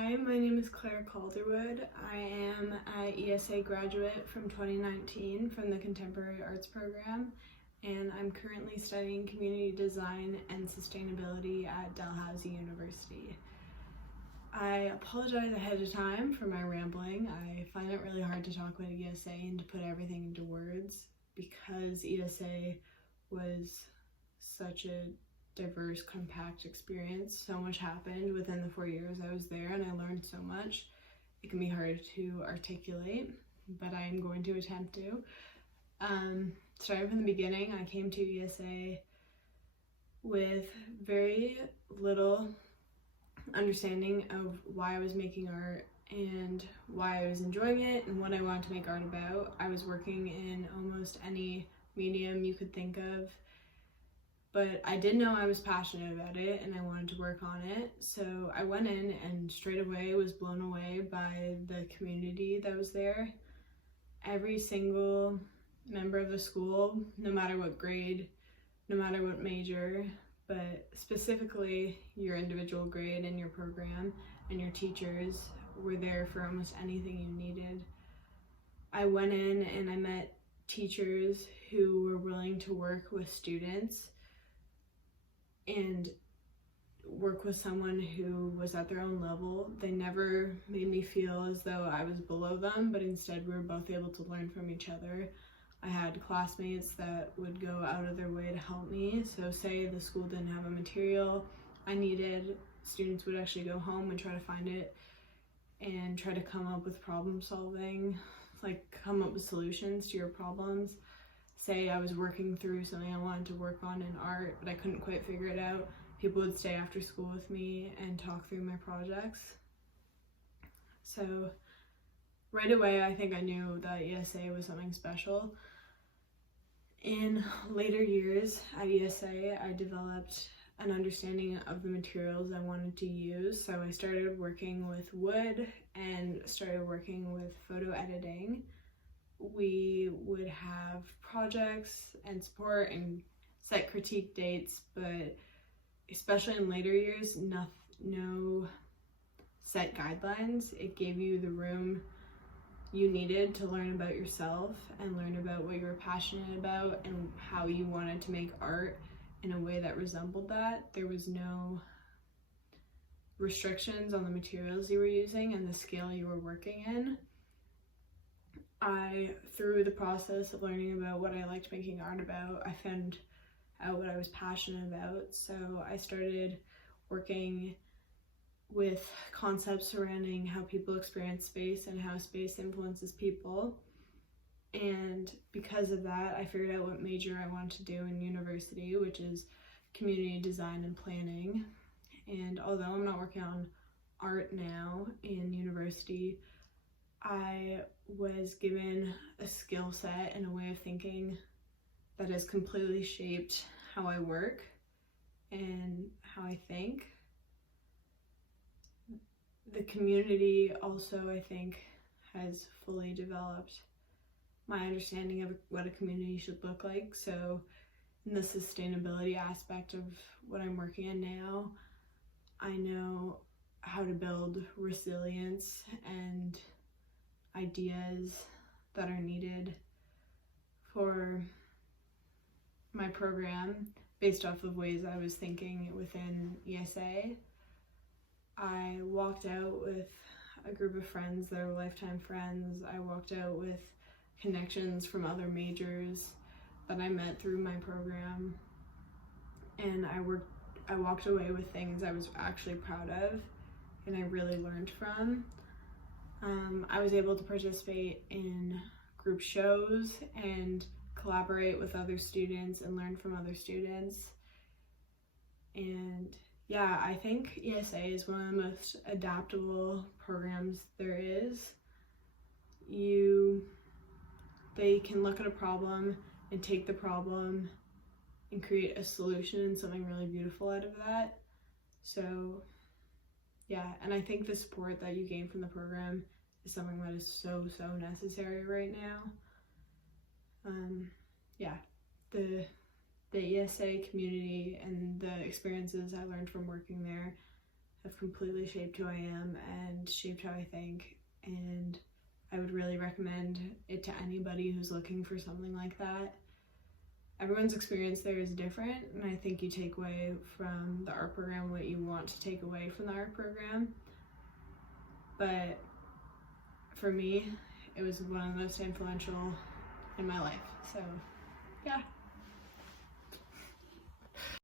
Hi, my name is Clare Calderwood. I am an ESA graduate from 2019 from the Contemporary Arts program, and I'm currently studying community design and sustainability at Dalhousie University. I apologize ahead of time for my rambling. I find it really hard to talk about ESA and to put everything into words because ESA was such a diverse, compact experience. So much happened within the 4 years I was there, and I learned so much. It can be hard to articulate, but I'm going to attempt to. Starting from the beginning, I came to ESA with very little understanding of why I was making art and why I was enjoying it and what I wanted to make art about. I was working in almost any medium you could think of, but I did know I was passionate about it and I wanted to work on it. So I went in and straight away was blown away by the community that was there. Every single member of the school, no matter what grade, no matter what major, but specifically your individual grade and your program and your teachers were there for almost anything you needed. I went in and I met teachers who were willing to work with students and work with someone who was at their own level. They never made me feel as though I was below them, but instead we were both able to learn from each other. I had classmates that would go out of their way to help me. So say the school didn't have a material I needed, students would actually go home and try to find it and try to come up with problem solving, like come up with solutions to your problems. Say I was working through something I wanted to work on in art, but I couldn't quite figure it out. People would stay after school with me and talk through my projects. So right away, I think I knew that ESA was something special. In later years at ESA, I developed an understanding of the materials I wanted to use. So I started working with wood and started working with photo editing. We would have projects and support and set critique dates, but especially in later years, no set guidelines. It gave you the room you needed to learn about yourself and learn about what you were passionate about and how you wanted to make art in a way that resembled that. There was no restrictions on the materials you were using and the scale you were working in. Through the process of learning about what I liked making art about, I found out what I was passionate about. So I started working with concepts surrounding how people experience space and how space influences people. And because of that, I figured out what major I wanted to do in university, which is community design and planning. And although I'm not working on art now in university, I was given a skill set and a way of thinking that has completely shaped how I work and how I think. The community also, I think, has fully developed my understanding of what a community should look like. So in the sustainability aspect of what I'm working in now, I know how to build resilience and ideas that are needed for my program based off of ways I was thinking within ESA. I walked out with a group of friends that are lifetime friends. I walked out with connections from other majors that I met through my program. And I walked away with things I was actually proud of and I really learned from. I was able to participate in group shows and collaborate with other students and learn from other students. And yeah, I think ESA is one of the most adaptable programs there is. They can look at a problem and take the problem and create a solution and something really beautiful out of that. So yeah, and I think the support that you gain from the program is something that is so necessary right now. The ESA community and the experiences I learned from working there have completely shaped who I am and shaped how I think, and I would really recommend it to anybody who's looking for something like that. Everyone's experience there is different, and I think you take away from the art program what you want to take away from the art program. But for me, it was one of the most influential in my life. So yeah.